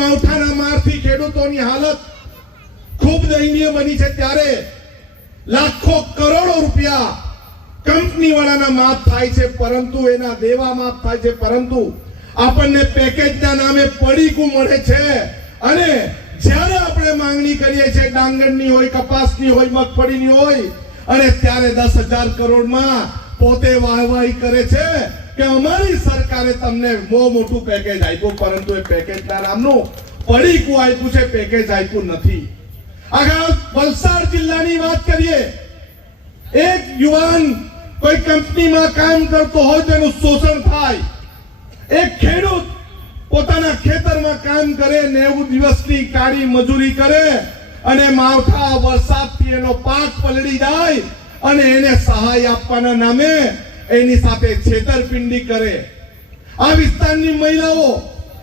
માવઠાના મારથી ખેડૂતોની હાલત ખૂબ દયનીય બની છે, ત્યારે લાખો કરોડો રૂપિયા કંપની વાળાના માફ થાય છે, પરંતુ એના દેવા માફ થાય છે, પરંતુ આપણને પેકેજના નામે પડીકું મળે છે। અને જ્યારે આપણે માંગણી કરીએ છીએ ડાંગરની હોય, કપાસની હોય, મગફળીની હોય, અને ત્યારે 10,000 કરોડમાં પોતે વાહવાહી કરે છે કે અમારી સરકારે તમને બહુ મોટું પેકેજ આપ્યું, પરંતુ એ પેકેજના નામનું પડીકું આપ્યું છે, પેકેજ આપ્યું નથી। આગળ વલસાડ જિલ્લાની વાત કરીએ, એક યુવાન કોઈ કંપનીમાં કામ કરતો હોય તો એનું શોષણ થાય। એક ખેડૂત પોતાના ખેતરમાં કામ કરે, 90 દિવસની કાળી મજૂરી કરે, અને માવઠા વરસાદથી એનો પાક પલળી જાય અને એને સહાય આપવાના નામે એની સાથે છેતરપિંડી કરે। આ વિસ્તારની મહિલાઓ,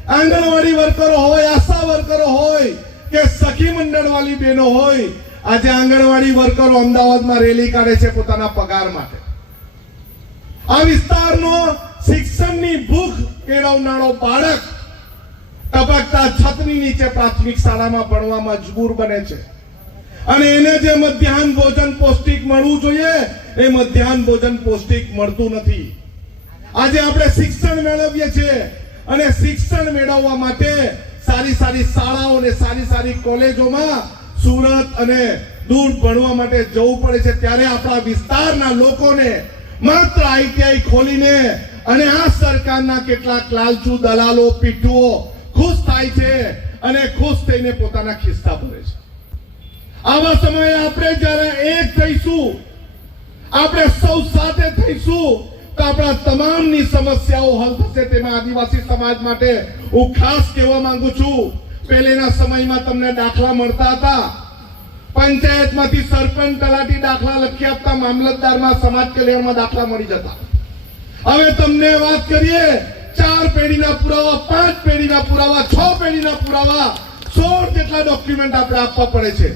આંગણવાડી વર્કરો હોય, આશા વર્કરો હોય કે સખી મંડળ વાળી બહેનો હોય, આજે આંગણવાડી વર્કરો અમદાવાદમાં રેલી કાઢે છે પોતાના પગાર માટે। આ વિસ્તારનો શિક્ષણની ભૂખ કેળવનારો બાળક ટપકતા છતની નીચે પ્રાથમિક શાળામાં ભણવા મજબૂર બને છે, અને એને જે મધ્યાહન ભોજન પૌષ્ટિક મળવું જોઈએ એ મધ્યાહન ભોજન પૌષ્ટિક મળતું નથી। આજે આપણે શિક્ષણ મેળવીએ છીએ, અને શિક્ષણ મેળવવા માટે સારી સારી શાળાઓ અને સારી સારી કોલેજોમાં સુરત અને દૂર ભણવા માટે જવું પડે છે, ત્યારે આપણા વિસ્તારના લોકોને માત્ર આઈટીઆઈ ખોલીને અને આ સરકારના કેટલાક લાલચુ દલાલો, પીઠુઓ ખુશ થાય છે અને ખુશ થઈને પોતાના ખિસ્સા ભરે છે। આવા સમયે આપણે જ્યારે એક થઈશું, આપણે સૌ સાથે થઈશું, તો આપણા તમામની સમસ્યાઓ હલ થશે। તેમાં આદિવાસી સમાજ માટે હું ખાસ કહેવા માંગુ છું, પહેલેના સમયમાં તમને દાખલા મળતા હતા, પંચાયતમાંથી સરપંચ, તલાટી દાખલા લખી આપતા, મામલતદારમાં સમાજ કલ્યાણમાં દાખલા મળી જતા। હવે તમને વાત કરીએ, 4 પેઢીના પુરાવા, 5 પેઢીના પુરાવા, 6 પેઢીના પુરાવા, 16 જેટલા ડોક્યુમેન્ટ આપણે આપવા પડે છે।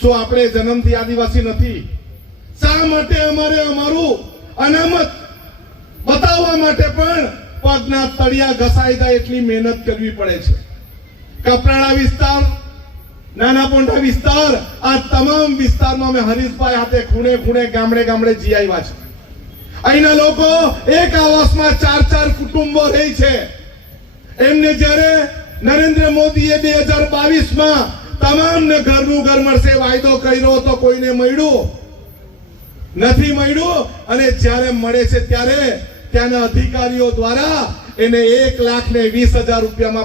શું આપણે જન્મથી આદિવાસી નથી? શા માટે અમારે અમારું અનામત બતાવવા માટે પણ પગના તળિયા ઘસાઈ જાય એટલી મહેનત કરવી પડે છે? કપરાડા વિસ્તાર, નાના પોંઢા વિસ્તાર, આ તમામ વિસ્તારમાં અમે હરીશભાઈ હાથે ખૂણે ખૂણે, ગામડે ગામડે જી આવ્યા છે। અહીંના લોકો એક આવાસમાં 4 કુટુંબો રહે છે। એમને જ્યારે નરેન્દ્ર મોદીએ 2022માં તમામને ઘરનું ઘર મળશે વાયદો કર્યો તો કોઈને મળ્યું નથી, અને જ્યારે મળે છે ત્યારે ત્યાંના અધિકારીઓ દ્વારા એને 1,20,000 રૂપિયામાં